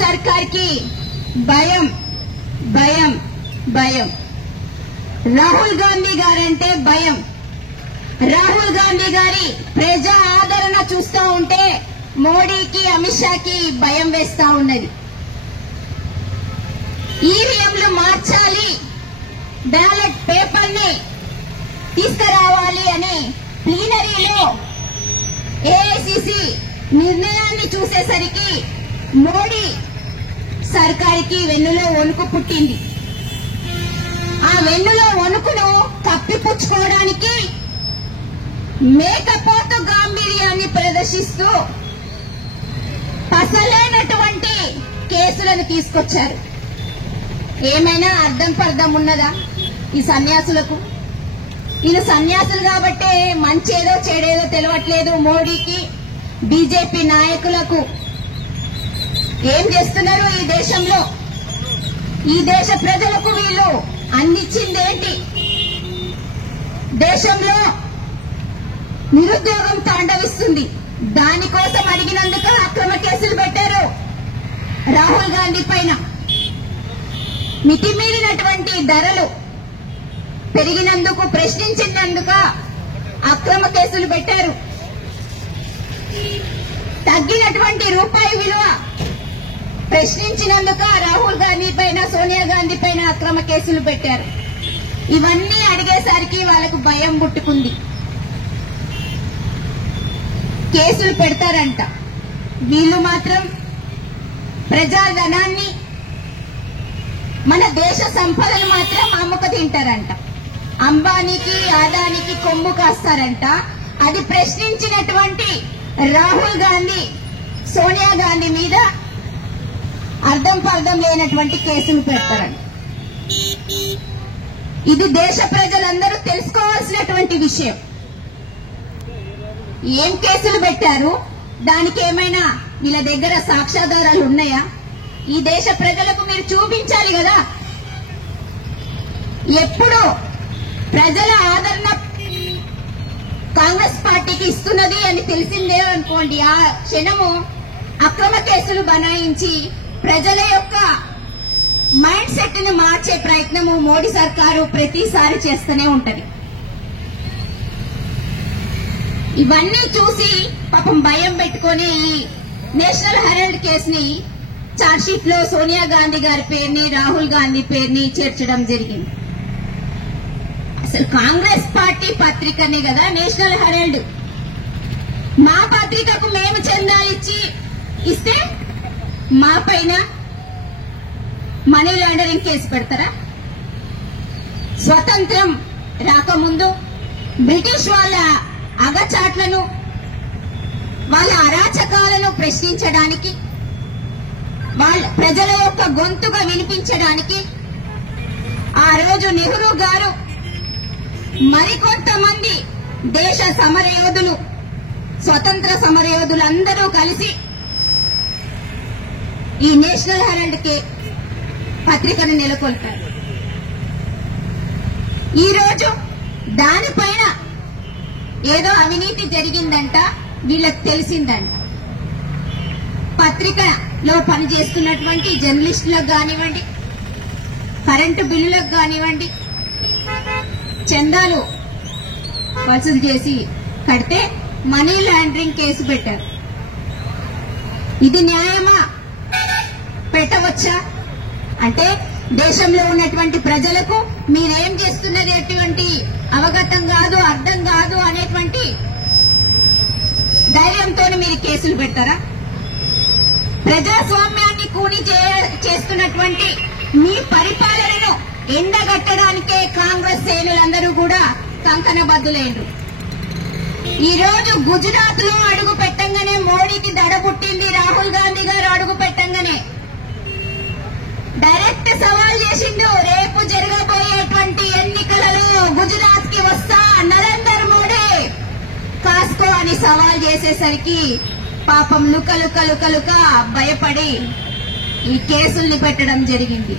सरकार की భయం భయం భయం రాహుల్ గాంధీ గారంటే భయం రాహుల్ గాంధీ గారి ప్రజా ఆదరణ చూస్తూ ఉంటే మోడీకి అమిత్ షాకి భయం వేస్తా ఉన్నది ఈవీఎంలు మార్చాలి బ్యాలెట్ పేపర్ ని తీసుకురావాలి అని ప్లీనరీలో ఏఐసిసి నిర్ణయాన్ని చూసేసరికి మోడీ సర్కారుకి వెన్నులో వణుకు పుట్టింది ఆ వెన్నులో వణుకును కప్పిపుచ్చుకోవడానికి మేకపోతు గాంభీర్యాన్ని ప్రదర్శిస్తూ పసలేనటువంటి కేసులను తీసుకొచ్చారు ఏమైనా అర్థం పర్థం ఉన్నదా ఈ సన్యాసులకు వీళ్ళు సన్యాసులు కాబట్టే మంచేదో చెడేదో తెలియట్లేదు మోడీకి బీజేపీ నాయకులకు ఏం చేస్తున్నారు ఈ దేశంలో ఈ దేశ ప్రజలకు వీళ్ళు అందించిందేంటి దేశంలో నిరుద్యోగం తాండవిస్తుంది దానికోసం అడిగినందుకు అక్రమ కేసులు పెట్టారు రాహుల్ గాంధీ పైన మితిమీరినటువంటి ధరలు పెరిగినందుకు ప్రశ్నించినందుకు అక్రమ కేసులు పెట్టారు తగ్గినటువంటి రూపాయి విలువ ప్రశ్నించినందుకు రాహుల్ గాంధీ పైన సోనియా గాంధీ పైన అక్రమ కేసులు పెట్టారు ఇవన్నీ అడిగేసరికి వాళ్ళకు భయం పుట్టుకుంది కేసులు పెడతారంట వీళ్ళు మాత్రం ప్రజాధనాన్ని మన దేశ సంపదను మాత్రం అమ్ముక తింటారంట అంబానీకి ఆదానికి కొమ్ము కాస్తారంట అది ప్రశ్నించినటువంటి రాహుల్ గాంధీ సోనియా గాంధీ మీద అర్థం పర్థం లేనటువంటి కేసులు పెడతారంట ఇది దేశ ప్రజలందరూ తెలుసుకోవాల్సినటువంటి విషయం ఏం కేసులు పెట్టారు దానికి ఏమైనా వీళ్ళ దగ్గర సాక్ష్యాధారాలు ఉన్నాయా ఈ దేశ ప్రజలకు మీరు చూపించాలి కదా ఎప్పుడు ప్రజల ఆదరణ కాంగ్రెస్ పార్టీకి ఇస్తున్నది అని తెలిసిందే అనుకోండి ఆ క్షణము అక్రమ కేసులు బనాయించి ప్రజల యొక్క మైండ్ సెట్ ని మార్చే ప్రయత్నము మోడీ సర్కారు ప్రతిసారి చేస్తూనే ఉంటది ఇవన్నీ చూసి పాపం భయం పెట్టుకుని నేషనల్ హెరాల్డ్ కేసుని చార్జ్ షీట్ లో సోనియా గాంధీ గారి పేరుని రాహుల్ గాంధీ పేరుని చేర్చడం జరిగింది అసలు కాంగ్రెస్ పార్టీ పత్రికనే కదా నేషనల్ హెరాల్డ్ మా పత్రికకు మేము చందాలు ఇస్తే మా పైన మనీ లాండరింగ్ కేసు పెడతారా స్వతంత్రం రాకముందు బ్రిటిష్ వాళ్ళ అగచాట్లను వాళ్ళ అరాచకాలను ప్రశ్నించడానికి వాళ్ళ ప్రజల యొక్క గొంతుగా వినిపించడానికి ఆ రోజు నెహ్రూ గారు మరికొంతమంది దేశ సమరయోధులు స్వతంత్ర సమరయోధులందరూ కలిసి ఈ నేషనల్ హెరాల్డ్ కే పత్రికను నెలకొల్పారు ఈ రోజు దానిపైన ఏదో అవినీతి జరిగిందంట వీళ్ళకి తెలిసిందంట పత్రికలో పనిచేస్తున్నటువంటి జర్నలిస్టులకు కానివ్వండి కరెంటు బిల్లులకు కానివ్వండి చందాలు వసూలు చేసి కడితే మనీ లాండరింగ్ కేసు పెట్టారు ఇది న్యాయమా పెట్టవచ్చా అంటే దేశంలో ఉన్నటువంటి ప్రజలకు మీరేం చేస్తున్నది ఎటువంటి అవగతం కాదు అర్థం కాదు అనేటువంటి ధైర్యంతో మీరు కేసులు పెడతారా ప్రజాస్వామ్యాన్ని కూని చేస్తున్నటువంటి మీ పరిపాలనను ఎండగట్టడానికే కాంగ్రెస్ శ్రేణులందరూ కూడా కంకణబద్దులైండ్రు ఈ రోజు గుజరాత్ లో అడుగు పెట్టంగానే మోడీకి దడ పుట్టింది రాహుల్ గాంధీ గారు అడుగు పెట్టంగానే డైరెక్ట్ సవాల్ చేసిండు రేపు జరగబోయేటువంటి ఎన్నికలలో గుజరాత్ కి వస్తా నరేంద్ర మోడీ కాస్కో అని సవాల్ చేసేసరికి పాపం లుక భయపడి ఈ కేసుల్ని పెట్టడం జరిగింది